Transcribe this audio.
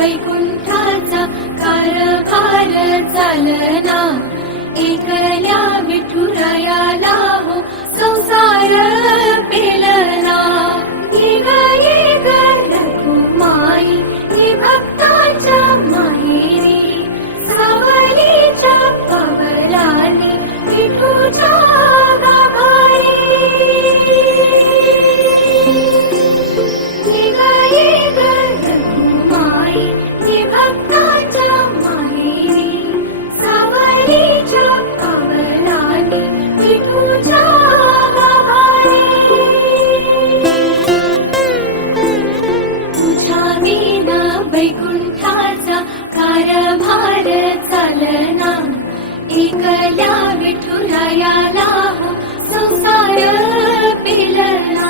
वैकुंठाचा कारभार चालना, एकल्या विठुरायाला हो संसार पेलना. येग रघुमाई ही भक्ताच्या माहेरी, सावलीच्या कवलाने विठूच्या गाभारी. येग रघुमाई ही भक्ताच्या माहेरी, सावलीच्या कवलाने विठूच्या गाभारी. तुझ्या विना वैकुंठाचा कारभार चालना, एकल्या विठुरायाला हो संसार पेलना.